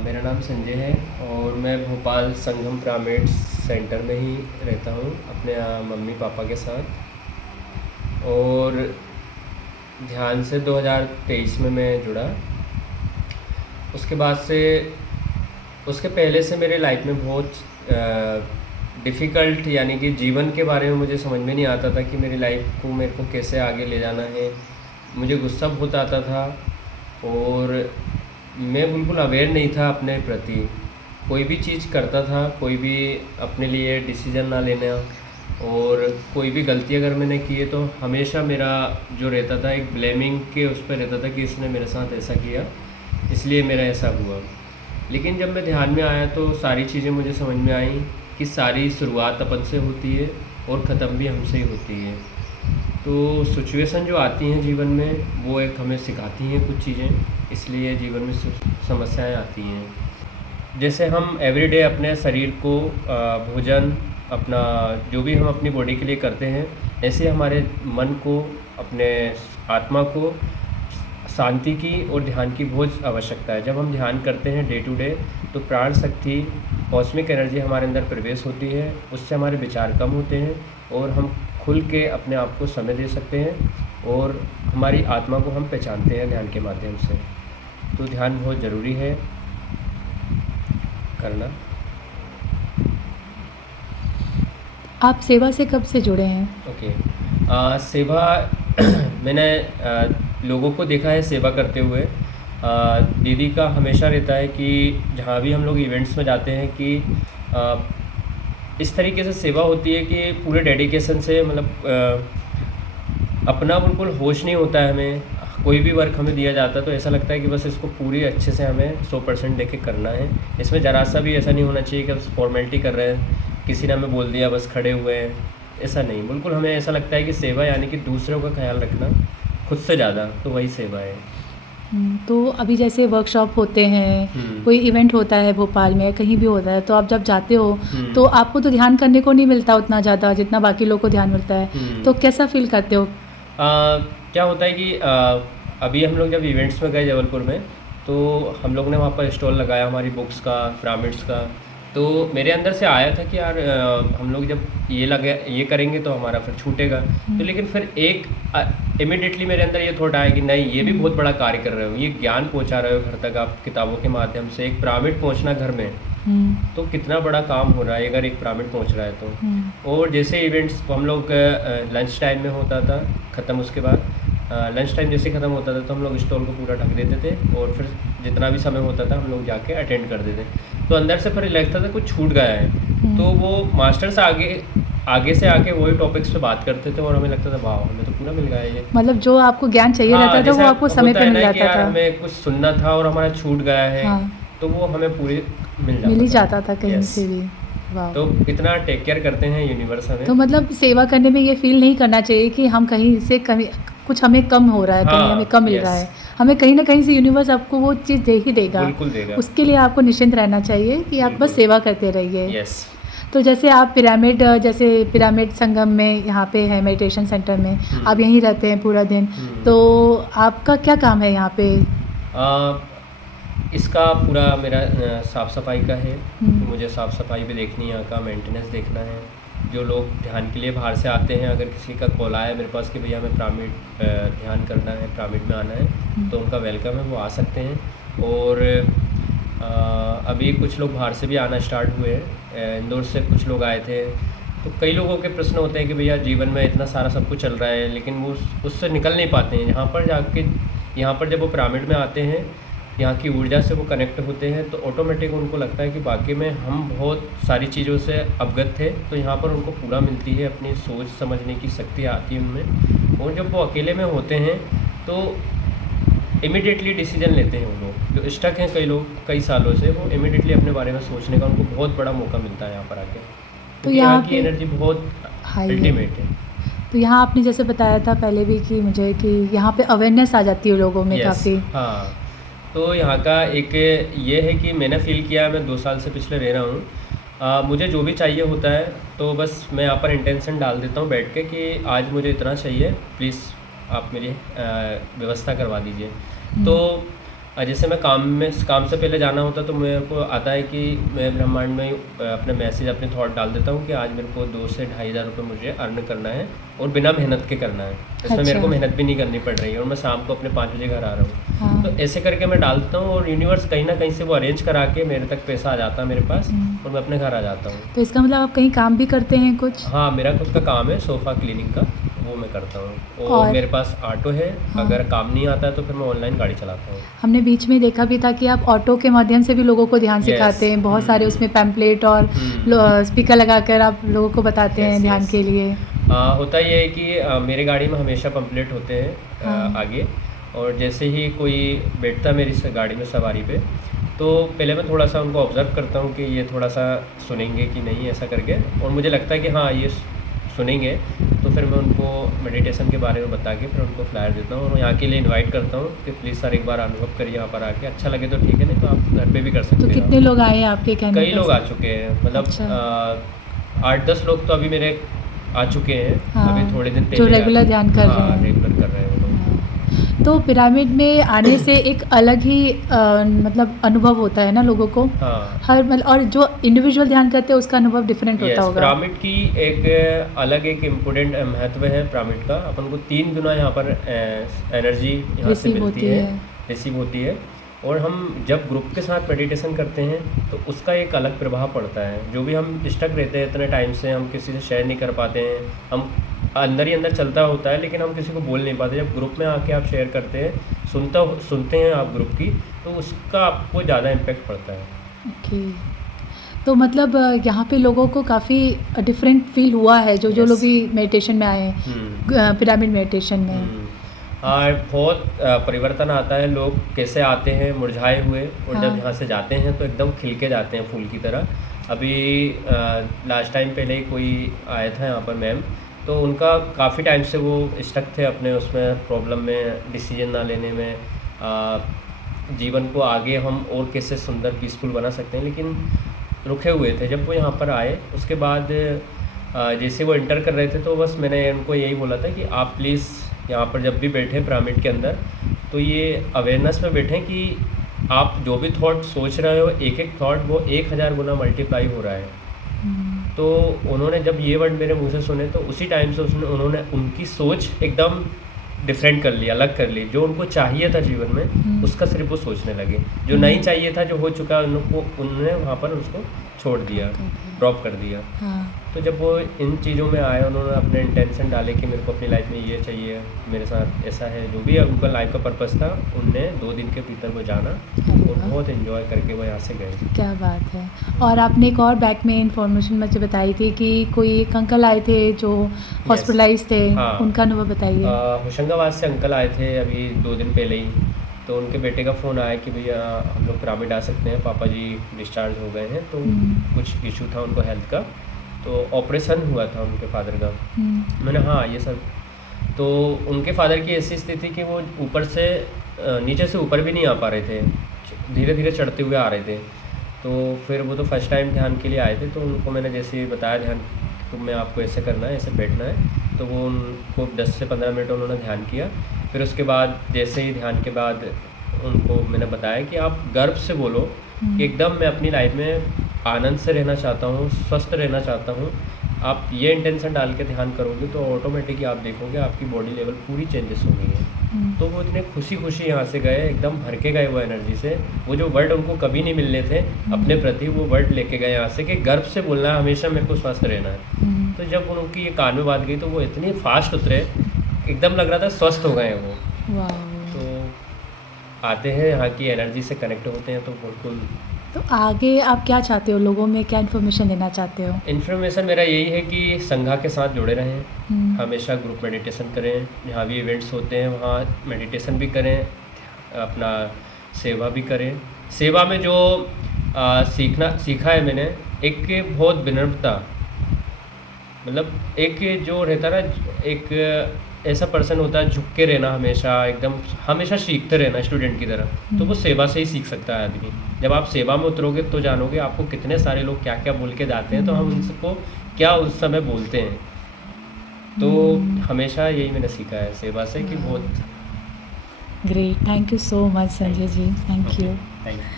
मेरा नाम संजय है और मैं भोपाल संगम पिरामिड सेंटर में ही रहता हूँ अपने मम्मी पापा के साथ। और ध्यान से 2023 में मैं जुड़ा। उसके बाद से उसके पहले से मेरे लाइफ में बहुत डिफ़िकल्ट यानी कि जीवन के बारे में मुझे समझ में नहीं आता था कि मेरी लाइफ को मेरे को कैसे आगे ले जाना है। मुझे गुस्सा बहुत आता था और मैं बिल्कुल अवेयर नहीं था अपने प्रति। कोई भी चीज़ करता था, कोई भी अपने लिए डिसीज़न ना लेना, और कोई भी गलती अगर मैंने की है तो हमेशा मेरा जो रहता था एक ब्लेमिंग के उस पर रहता था कि इसने मेरे साथ ऐसा किया इसलिए मेरा ऐसा हुआ। लेकिन जब मैं ध्यान में आया तो सारी चीज़ें मुझे समझ में आई कि सारी शुरुआत अपन से होती है और ख़त्म भी हमसे ही होती है। तो सिचुएशन जो आती हैं जीवन में वो एक हमें सिखाती हैं कुछ चीज़ें, इसलिए जीवन में समस्याएं आती हैं। जैसे हम एवरीडे अपने शरीर को भोजन अपना जो भी हम अपनी बॉडी के लिए करते हैं, ऐसे हमारे मन को, अपने आत्मा को शांति की और ध्यान की बहुत आवश्यकता है। जब हम ध्यान करते हैं डे टू डे तो प्राण शक्ति, कॉस्मिक एनर्जी हमारे अंदर प्रवेश होती है, उससे हमारे विचार कम होते हैं और हम खुल के अपने आप को समय दे सकते हैं और हमारी आत्मा को हम पहचानते हैं ध्यान के माध्यम से। तो ध्यान बहुत ज़रूरी है करना। आप सेवा से कब से जुड़े हैं? ओके। सेवा मैंने लोगों को देखा है सेवा करते हुए। दीदी का हमेशा रहता है कि जहाँ भी हम लोग इवेंट्स में जाते हैं कि इस तरीके से सेवा होती है कि पूरे डेडिकेशन से, मतलब अपना बिल्कुल होश नहीं होता है हमें। कोई भी वर्क हमें दिया जाता है तो ऐसा लगता है कि बस इसको पूरी अच्छे से हमें 100% देके करना है। इसमें ज़रा सा भी ऐसा नहीं होना चाहिए कि बस फॉर्मेलिटी कर रहे हैं, किसी ने हमें बोल दिया बस खड़े हुए हैं, ऐसा नहीं। बिल्कुल हमें ऐसा लगता है कि सेवा यानी कि दूसरों का ख्याल रखना खुद से ज़्यादा, तो वही सेवा है। तो अभी जैसे वर्कशॉप होते हैं, कोई इवेंट होता है भोपाल में, कहीं भी होता है, तो आप जब जाते हो तो आपको तो ध्यान करने को नहीं मिलता उतना ज़्यादा जितना बाकी लोग को ध्यान मिलता है, तो कैसा फील करते हो? क्या होता है कि अभी हम लोग जब इवेंट्स में गए जबलपुर में, तो हम लोग ने वहाँ पर स्टॉल लगाया हमारी बुक्स का, पिरामिड्स का। तो मेरे अंदर से आया था कि यार हम लोग जब ये करेंगे तो हमारा फिर छूटेगा। तो लेकिन फिर एक इमिडिएटली मेरे अंदर ये थॉट आया कि नहीं, ये भी बहुत बड़ा कार्य कर रहे हो, ये ज्ञान पहुंचा रहे हो घर तक आप किताबों के माध्यम से। एक पिरामिड पहुंचना घर में तो कितना बड़ा काम हो रहा है अगर एक पिरामिड पहुंच रहा है तो। और जैसे इवेंट्स हम लोग लंच टाइम में होता था ख़त्म, उसके बाद लंच टाइम जैसे ख़त्म होता था तो हम लोग स्टॉल को पूरा ढक देते थे और फिर जितना भी समय होता था हम लोग जाके अटेंड कर देते। तो अंदर से फिर लगता था कुछ छूट गया है। तो वो मास्टर्स आगे से आके वही टॉपिक्स पे बात करते थे और हमें लगता था वाह, हमें तो पूरा मिल गया ये। मतलब जो आपको ज्ञान चाहिए रहता था वो आपको समय पे मिल जाता था। हमें कुछ सुनना था और हमारा छूट गया है। तो वो हमें पूरे मिल ही जाता था कहीं से भी। तो इतना टेक केयर करते हैं यूनिवर्स हमें। तो मतलब सेवा करने में ये फील नहीं करना चाहिए कि हम कहीं से कुछ हमें कम हो रहा है, कहीं हमें कम मिल रहा है। हमें कहीं ना कहीं से यूनिवर्स आपको वो चीज़ दे ही देगा। बिल्कुल देगा। उसके लिए आपको निश्चिंत रहना चाहिए कि आप बस सेवा करते रहिए। तो जैसे आप पिरामिड संगम में यहाँ पे है, मेडिटेशन सेंटर में आप यहीं रहते हैं पूरा दिन, तो आपका क्या काम है यहाँ पे? इसका पूरा मेरा साफ़ सफाई का है। तो मुझे साफ़ सफाई भी देखनी है, यहाँ का मेंटेनेंस देखना है। जो लोग ध्यान के लिए बाहर से आते हैं, अगर किसी का कॉल आया मेरे पास कि भैया हमें पिरामिड ध्यान करना है, पिरामिड में आना है, तो उनका वेलकम है, वो आ सकते हैं। और अभी कुछ लोग बाहर से भी आना स्टार्ट हुए हैं। इंदौर से कुछ लोग आए थे। तो कई लोगों के प्रश्न होते हैं कि भैया जीवन में इतना सारा सब कुछ चल रहा है लेकिन वो उससे निकल नहीं पाते हैं। यहाँ पर जब वो पिरामिड में आते हैं, यहाँ की ऊर्जा से वो कनेक्ट होते हैं, तो ऑटोमेटिक उनको लगता है कि वाकई में हम बहुत सारी चीज़ों से अवगत थे। तो यहाँ पर उनको पूरा मिलती है, अपनी सोच समझने की शक्ति आती है उनमें। और जब वो अकेले में होते हैं तो इमिडिएटली डिसीजन लेते हैं। वो लोग जो स्टक हैं, कई लोग कई सालों से, वो इमिडिएटली अपने बारे में सोचने का उनको बहुत बड़ा मौका मिलता है यहाँ पर आके। तो यहाँ की एनर्जी बहुत अल्टीमेट है। तो यहाँ आपने जैसे बताया था पहले भी कि मुझे कि यहाँ पे अवेयरनेस आ जाती है लोगों में काफ़ी। हाँ, तो यहाँ का एक ये है कि मैंने फ़ील किया, मैं 2 साल से पिछले रह रहा हूँ। मुझे जो भी चाहिए होता है तो बस मैं यहाँ पर इंटेंशन डाल देता हूँ बैठ के कि आज मुझे इतना चाहिए, प्लीज़ आप मेरी व्यवस्था करवा दीजिए। तो जैसे मैं काम से पहले जाना होता तो मेरे को आता है कि मैं ब्रह्मांड में अपने मैसेज अपने थॉट डाल देता हूँ कि आज मेरे को 2 से 2,500 रुपये मुझे अर्न करना है और बिना मेहनत के करना है। इसमें मेरे को मेहनत भी नहीं करनी पड़ रही है और मैं शाम को अपने 5 बजे घर आ रहा हूँ। हाँ। तो ऐसे करके मैं डालता हूँ और यूनिवर्स कहीं ना कहीं से वो अरेंज करा के मेरे तक पैसा आ जाता है मेरे पास और मैं अपने घर आ जाता हूँ। तो इसका मतलब आप कहीं काम भी करते हैं कुछ? हाँ, मेरा खुद का काम है सोफ़ा क्लीनिंग का, वो मैं करता हूँ और मेरे पास ऑटो है। हाँ। अगर काम नहीं आता है तो फिर मैं ऑनलाइन गाड़ी चलाता हूँ। हमने बीच में देखा भी था कि आप ऑटो के माध्यम से भी लोगों को ध्यान सिखाते हैं, बहुत सारे उसमें पैम्पलेट और स्पीकर लगाकर आप लोगों को बताते हैं ध्यान के लिए। होता ये है कि मेरे गाड़ी में हमेशा पैम्पलेट होते हैं आगे, और जैसे ही कोई बैठता है मेरी गाड़ी में सवारी पे तो पहले मैं थोड़ा सा उनको ऑब्ज़र्व करता हूँ कि ये थोड़ा सा सुनेंगे कि नहीं, ऐसा करके, और मुझे लगता है कि हाँ ये सुनेंगे तो फिर मैं उनको मेडिटेशन के बारे में बता के फिर उनको फ्लायर देता हूँ और यहाँ के लिए इनवाइट करता हूँ कि प्लीज़ सर एक बार अनुभव करिए यहाँ पर आके, अच्छा लगे तो ठीक है, नहीं तो आप घर पे भी कर सकते हैं। तो कितने लोग आए आपके कहने? कई लोग आ चुके हैं, मतलब 8-10 लोग तो अभी मेरे आ चुके हैं। हाँ, अभी थोड़े दिन पहले जो रेगुलर ध्यान कर रहे हैं। रेगुलर कर रहे हैं वो लोग। तो पिरामिड में आने से एक अलग ही मतलब अनुभव होता है ना लोगों को। हाँ। हर मतलब, और जो इंडिविजुअल ध्यान करते हैं उसका अनुभव डिफरेंट होता होगा। पिरामिड की एक अलग एक इम्पोर्टेंट महत्व है पिरामिड का। अपन को 3 गुना यहाँ पर एनर्जी यहाँ से मिलती है, रिसीव होती है। और हम जब ग्रुप के साथ मेडिटेशन करते हैं तो उसका एक अलग प्रभाव पड़ता है। जो भी हम डिस्टर्ब रहते हैं इतने टाइम से, हम किसी से शेयर नहीं कर पाते हैं, हम अंदर ही अंदर चलता होता है लेकिन हम किसी को बोल नहीं पाते। जब ग्रुप में आके आप शेयर करते हैं, सुनते हैं आप ग्रुप की, तो उसका आपको ज़्यादा इम्पेक्ट पड़ता है। ओके। तो मतलब यहाँ पे लोगों को काफ़ी डिफरेंट फील हुआ है जो लोग भी मेडिटेशन में आए हैं, पिरामिड मेडिटेशन में। बहुत परिवर्तन आता है। लोग कैसे आते हैं मुरझाए हुए और जब यहाँ से जाते हैं तो एकदम खिल के जाते हैं फूल की तरह। अभी लास्ट टाइम पहले ही कोई आया था यहाँ पर मैम, तो उनका काफ़ी टाइम से वो स्टक थे अपने उसमें प्रॉब्लम में, डिसीजन ना लेने में, जीवन को आगे हम और कैसे सुंदर पीसफुल बना सकते हैं, लेकिन रुके हुए थे। जब वो यहाँ पर आए उसके बाद जैसे वो एंटर कर रहे थे तो बस मैंने उनको यही बोला था कि आप प्लीज़ यहाँ पर जब भी बैठे पिरामिड के अंदर तो ये अवेयरनेस में बैठें कि आप जो भी थॉट सोच रहे हो, एक एक थॉट वो 1000 गुना मल्टीप्लाई हो रहा है। तो उन्होंने जब ये वर्ड मेरे मुंह से सुने तो उसी टाइम से उन्होंने उनकी सोच एकदम डिफरेंट कर ली, अलग कर ली। जो उनको चाहिए था जीवन में उसका सिर्फ वो सोचने लगे, जो नहीं चाहिए था, जो हो चुका उन्होंने वहाँ पर उसको छोड़ दिया, ड्रॉप कर दिया। तो जब वो इन चीज़ों में आए, उन्होंने अपने इंटेंशन डाले कि मेरे को अपनी लाइफ में ये चाहिए, मेरे साथ ऐसा है, जो भी उनका लाइफ का पर्पस था, उनने 2 दिन के भीतर वो जाना और बहुत एंजॉय करके वो यहाँ से गए। क्या बात है। और आपने एक और बैक में इन्फॉर्मेशन मुझे बताई थी कि कोई एक अंकल आए थे जो हॉस्पिटलाइज थे। उनका अनुभव बताइए। होशंगाबाद से अंकल आए थे अभी 2 दिन पहले ही। तो उनके बेटे का फ़ोन आया कि भैया हम लोग पिरामिड आ सकते हैं, पापा जी डिस्चार्ज हो गए हैं, तो कुछ इशू था उनको हेल्थ का, तो ऑपरेशन हुआ था उनके फादर का। मैंने हाँ ये सब, तो उनके फादर की ऐसी स्थिति कि वो ऊपर से नीचे से ऊपर भी नहीं आ पा रहे थे, धीरे धीरे चढ़ते हुए आ रहे थे। तो फिर वो तो फर्स्ट टाइम ध्यान के लिए आए थे, तो उनको मैंने जैसे बताया ध्यान तो मैं आपको ऐसे करना है, ऐसे बैठना है, तो वो उनको 10 से 15 मिनट उन्होंने ध्यान किया। फिर उसके बाद जैसे ही ध्यान के बाद उनको मैंने बताया कि आप गर्व से बोलो कि एकदम मैं अपनी लाइफ में आनंद से रहना चाहता हूँ, स्वस्थ रहना चाहता हूँ। आप ये इंटेंशन डाल के ध्यान करोगे तो ऑटोमेटिकली आप देखोगे आपकी बॉडी लेवल पूरी चेंजेस हो गई है। तो वो इतने खुशी यहाँ से गए, एकदम भर के गए वो एनर्जी से। वो जो वर्ड उनको कभी नहीं मिलने थे अपने प्रति, वो वर्ड लेके गए यहाँ से कि गर्व से बोलना है, हमेशा मेरे को स्वस्थ रहना है। तो जब उनकी ये कान में बात गई तो वो इतनी फास्ट उतरे, एकदम लग रहा था स्वस्थ हो गए वो। तो आते हैं यहाँ की एनर्जी से कनेक्ट होते हैं तो बिल्कुल। तो आगे आप क्या चाहते हो, लोगों में क्या इन्फॉर्मेशन देना चाहते हो? इन्फॉर्मेशन मेरा यही है कि संघा के साथ जुड़े रहें, हमेशा ग्रुप मेडिटेशन करें, जहाँ भी इवेंट्स होते हैं वहाँ मेडिटेशन भी करें, अपना सेवा भी करें। सेवा में जो सीखा है मैंने, एक बहुत विनम्रता, मतलब एक जो रहता ना, एक ऐसा पर्सन होता है झुक के रहना, हमेशा एकदम हमेशा सीखते रहना स्टूडेंट की तरह। तो वो सेवा से ही सीख सकता है आदमी। जब आप सेवा में उतरोगे तो जानोगे आपको कितने सारे लोग क्या क्या बोल के जाते हैं, तो हम उनको क्या उस समय बोलते हैं। तो हमेशा यही मैंने सीखा है सेवा से कि बहुत great, thank you so much Sanjay ji, thank you. Thank you.